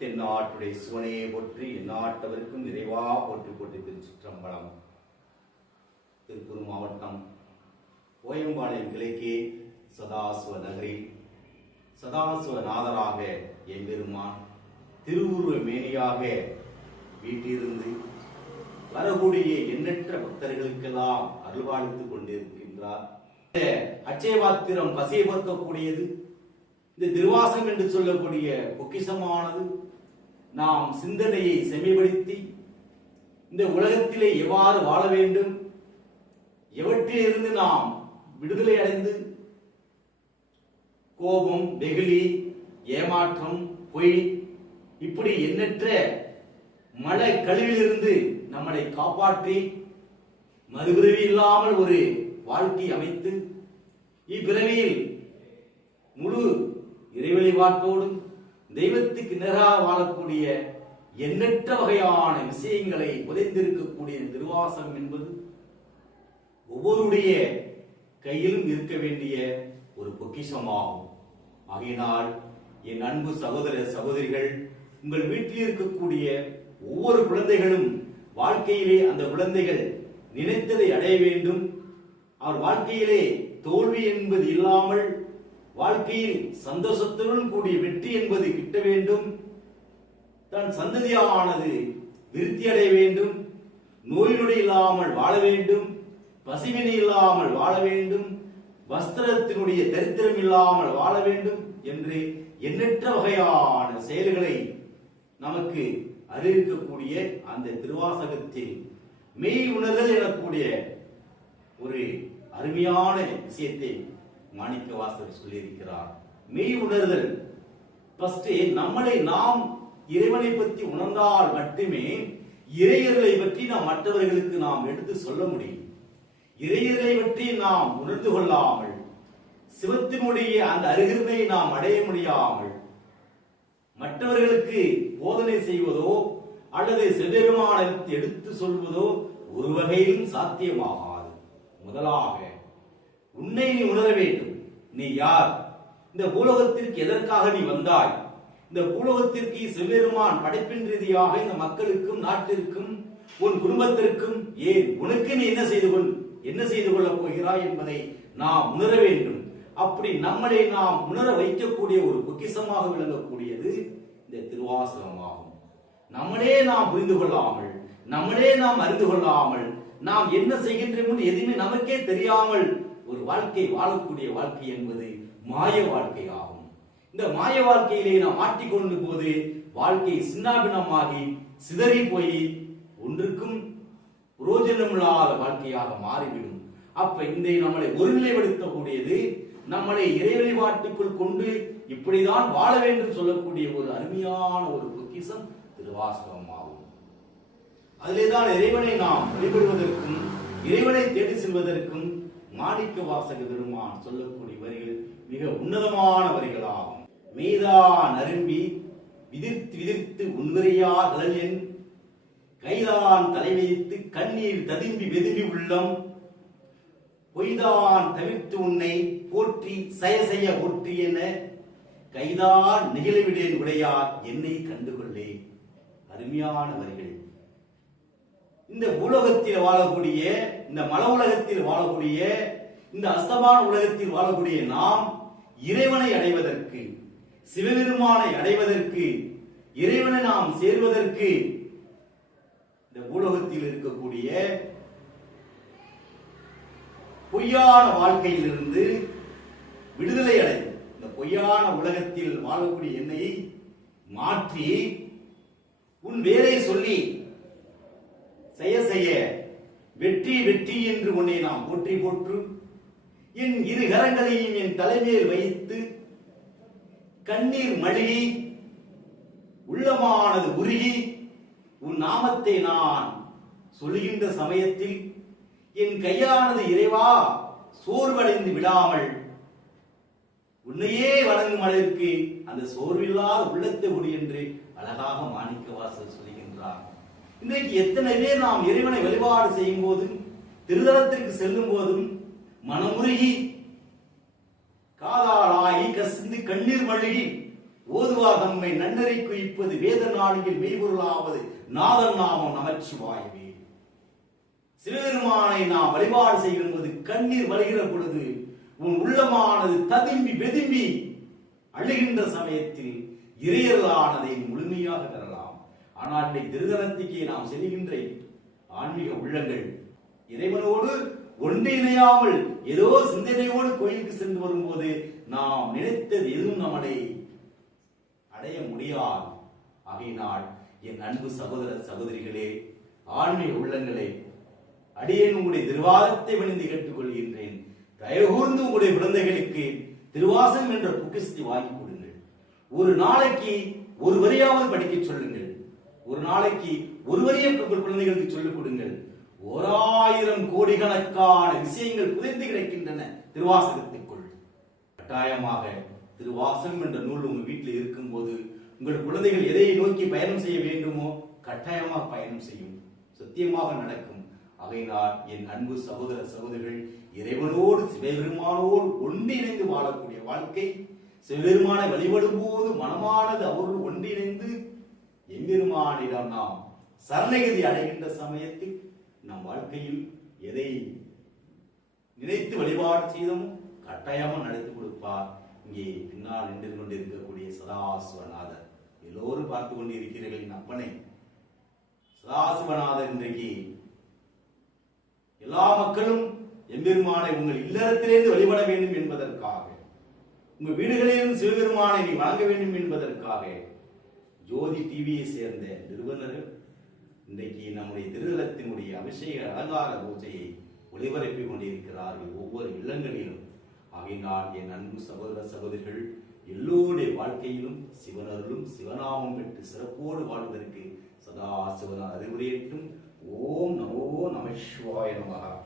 தென்னாட்டுடைய சிவனையை போற்றி நாட்டவருக்கும் நிறைவா போற்றி போற்றி திருச்சிற்றம்பலம் திருப்பூர் மாவட்டம் கோயம்பாளையம் கிளைக்கே சதாசிவ நகரில் சதாசிவ நாதராக எம்பெருமான் திருவுருவ மேனியாக வீட்டிலிருந்து வரக்கூடிய எண்ணற்ற பக்தர்களுக்கெல்லாம் அருள்வாழ்த்து கொண்டிருக்கின்றார். அச்சயபாத்திரம் பசியை பார்க்கக்கூடியது இந்த திருவாசகம் என்று சொல்லக்கூடிய பொக்கிஷமானது நாம் சிந்தனையை செமிப்படுத்தி இந்த உலகத்திலே எவ்வாறு வாழ வேண்டும்? எவற்றிலிருந்து நாம் விடுதலை அடைந்து கோபம் வெகுளி ஏமாற்றம் பொய் இப்படி எண்ணற்ற மழை கழிவிலிருந்து நம்மளை காப்பாற்றி மறுபிறவி இல்லாமல் ஒரு வாழ்க்கை அமைத்து இப்பிறவியில் முழு இறைவழி வாட்டோடும் தெய்வத்துக்கு நிகராக வாழக்கூடிய எண்ணற்ற வகையான விஷயங்களை புதைந்திருக்கக்கூடிய திருவாசகம் என்பது ஒவ்வொருடைய கையிலும் இருக்க வேண்டிய ஒரு பொக்கிஷமாகும். ஆகையினால் என் அன்பு சகோதர சகோதரிகள் உங்கள் வீட்டில் இருக்கக்கூடிய ஒவ்வொரு குழந்தைகளும் வாழ்க்கையிலே அந்த குழந்தைகள் நினைத்ததை அடைய வேண்டும். அவர் வாழ்க்கையிலே தோல்வி என்பது இல்லாமல் வாழ்க்கையில் சந்தோஷத்துடன் கூடிய வெற்றி என்பது கிட்ட வேண்டும். தன் சந்ததியானது விருத்தி அடைய வேண்டும். நோய் நொடி இல்லாமல் வாழ வேண்டும். பசிவினை இல்லாமல் வாழ வேண்டும். வஸ்திரத்தினுடைய தரித்திரம் இல்லாமல் வாழ வேண்டும் என்று எண்ணற்ற வகையான செயல்களை நமக்கு அறிவிக்கக்கூடிய அந்த திருவாசகத்தில் மெய் உணர்தல் எனக்கூடிய ஒரு அருமையான விஷயத்தை மாணிக்க வாசகர் சொல்லியிருக்கிறார். மெய் உணர்தல். ஃபர்ஸ்ட் நம்மளை நாம் இறைவனை பற்றி உணர்ந்தால் மட்டுமே இறையர்களை பற்றி நாம் மற்றவர்களுக்கு நாம் எடுத்து சொல்ல முடியும். இறையர்களை பற்றி நாம் உணர்ந்து கொள்ளாமல் சிவத்தினுடைய அந்த அருகிருமை நாம் அடைய முடியாமல் மற்றவர்களுக்கு போதனை செய்வதோ அல்லது செபெருமானத்தை எடுத்து சொல்வதோ ஒரு வகையிலும் சாத்தியமாகாது. முதலாக உன்னை நீ உணர வேண்டும். நீ யார்? இந்த பூலோகத்திற்கு எதற்காக நீ வந்தாய்? இந்த பூலோகத்திற்கு செவ்வெருமான் படைப்பின் ரீதியாக இந்த மக்களுக்கும் நாட்டிற்கும் உன் குடும்பத்திற்கும் ஏன் உனக்கு நீ என்ன செய்து கொள் என்ன செய்து கொள்ளப் போகிறாய் என்பதை நாம் உணர வேண்டும். அப்படி நம்மளை நாம் உணர வைக்கக்கூடிய ஒரு பொக்கிசமாக விளங்கக்கூடியது இந்த திருவாசகமாகும். நம்மளே நாம் புரிந்து கொள்ளாமல் நம்மளே நாம் அறிந்து கொள்ளாமல் நாம் என்ன செய்கின்றோம் எதுவுமே நமக்கே தெரியாமல் ஒரு வாழ்க்கை வாழக்கூடிய வாழ்க்கை என்பது மாய வாழ்க்கை ஆகும் இந்த மாய வாழ்க்கையிலே நாம் மாட்டிக்கொண்டு போது வாழ்க்கை சின்னாபினமாகி சிதறி போய் ஒன்றுக்கும் புரோஜனமில்லாத வாழ்க்கையாக மாறிவிடும். அப்ப இந்த நம்மளை ஒருநிலைப்படுத்தக்கூடியது நம்மளை இறை வழிபாட்டுக்குள் கொண்டு இப்படிதான் வாழ வேண்டும் சொல்லக்கூடிய ஒரு அருமையான ஒரு பொக்கிசம் திருவாசகம் ஆகும் அதிலேதான் இறைவனை நாம் வழிபடுவதற்கும் இறைவனை தேடி செல்வதற்கும் மாணிக்க வாசக பெருமான் சொல்லக்கூடிய வரிகள் மிக உன்னதமான வரிகளாகும். மீதான் அரும்பி விதிர்த்து விதிர்த்து உன்வரையா என் கைதான் தலை வைத்து கண்ணீர் ததும்பி வெதும்பி உள்ளம் பொய்தான் தவிர்த்து உன்னை போற்றி சய செய்ய போற்றி என கைதான் நிகழ்விடேன் உடையார் என்னை கண்டுகொள்ளே. அருமையான வரிகள். இந்த பூலோகத்தில் வாழக்கூடிய இந்த மல உலகத்தில் வாழக்கூடிய இந்த அஸ்தமான உலகத்தில் வாழக்கூடிய நாம் இறைவனை அடைவதற்கு சிவபெருமானை அடைவதற்கு இறைவனை நாம் சேர்வதற்கு இந்த உலகத்தில் இருக்கக்கூடிய பொய்யான வாழ்க்கையிலிருந்து விடுதலை அடைந்து இந்த பொய்யான உலகத்தில் வாழக்கூடிய என்னை மாற்றி உன் வேலை சொல்லி செய்ய செய்ய வெற்றி வெற்றி என்று உன்னை நாம் போற்றி போற்று என் இரு கரங்களையும் என் தலைமையில் வைத்து கண்ணீர் மழுகி உள்ளமானது உருகி உன் நாமத்தை நான் சொல்லுகின்ற சமயத்தில் என் கையானது இறைவா சோர்வடைந்து விடாமல் உன்னையே வணங்கும் அளவிற்கு அந்த சோர்வில்லாத உள்ளத்தை ஒளி என்று அழகாக மாணிக்க வாசல் சொல்லுகின்றார். இன்றைக்கு எத்தனை பேர் நாம் இறைவனை வழிபாடு செய்யும் போதும் திருதலத்திற்கு செல்லும் போதும் மனமுருகி காதாளாகி கசிந்து கண்ணீர் மழுகி ஓதுவார் தம்மை நன்னரை குவிப்பது வேத நாளில் மெய்பொருளாவது நாதன் நாமம் நமச்சிவாயவே. சிவபெருமானை நாம் வழிபாடு செய்கிற போது கண்ணீர் வருகிற பொழுது உன் உள்ளமானது ததும்பி வெதும்பி அழுகின்ற சமயத்தில் இறையர்களானதை முழுமையாக ஆனால் இன்றைக்கு நாம் செல்கின்ற ஆன்மீக உள்ளங்கள் இறைவனோடு ஒன்றிணையாமல் ஏதோ சிந்தனையோடு கோயிலுக்கு சென்று வரும்போது நாம் நினைத்தது எதுவும் நம்மளை அடைய முடியாது. ஆகையினால் என் அன்பு சகோதர சகோதரிகளே ஆன்மீக உள்ளங்களே அடியேன் உங்களுடைய திருவாதத்தை வணிந்து கேட்டுக்கொள்கின்றேன். தயகூர்ந்து உங்களுடைய குழந்தைகளுக்கு திருவாசம் என்ற புக்கிஸ்தி வாங்கி கொடுங்கள். ஒரு நாளைக்கு ஒரு வரியாவது படிக்க சொல்லுங்கள். ஒரு நாளைக்கு ஒரு உங்கள் குழந்தைகளுக்கு சொல்லிக் கொடுங்கள். ஓராயிரம் கோடிக்கணக்கான விஷயங்கள் புதைந்து கிடைக்கின்றன. திருவாசகத்திற்குள். கட்டாயமாக திருவாசகம் என்ற நூல் உங்க வீட்டில் இருக்கும்போது உங்கள் குழந்தைகள் எதை நோக்கி பயணம் செய்ய வேண்டுமோ கட்டாயமாக பயணம் செய்யும். சத்தியமாக நடக்கும். ஆகையினால் என் அன்பு சகோதர சகோதரிகள் இறைவனோடு சிவபெருமானோடு ஒன்றிணைந்து வாழக்கூடிய வாழ்க்கை சிவபெருமானை வழிபடும் போது மனமானது அவர் எம்பெருமானிடம் நாம் சரணகதி அடைகின்ற சமயத்தில் நம் வாழ்க்கையில் எதை நினைத்து வழிபாடு செய்தும் கட்டாயமாக நடத்தி கொடுப்பார். இங்கே பின்னால் நின்று கொண்டிருக்கக்கூடிய சதாசிவநாதர். எல்லோரும் பார்த்து கொண்டிருக்கிறீர்கள் என் அப்பனை. சதாசிவநாதர் இன்றைக்கு எல்லா மக்களும் எம்பெருமானை உங்கள் இல்லறத்திலிருந்து வழிபட வேண்டும் என்பதற்காக உங்கள் வீடுகளிலிருந்து சிவபெருமானை நீ வணங்க வேண்டும் என்பதற்காக ஜோதி டிவியை சேர்ந்த நிறுவனர்கள் இன்றைக்கு நம்முடைய திருதலத்தினுடைய அபிஷேக அலங்கார பூஜையை ஒளிபரப்பிக் கொண்டிருக்கிறார்கள் ஒவ்வொரு இல்லங்களிலும். ஆகினால் என் அன்பு சகோதர சகோதரிகள் எல்லோருடைய வாழ்க்கையிலும் சிவனருளும் சிவநாமம் பெற்று சிறப்போடு வாழ்வதற்கு சதா சிவனார் அறிவுரையட்டும் ஓம் நமோ நம நமகா.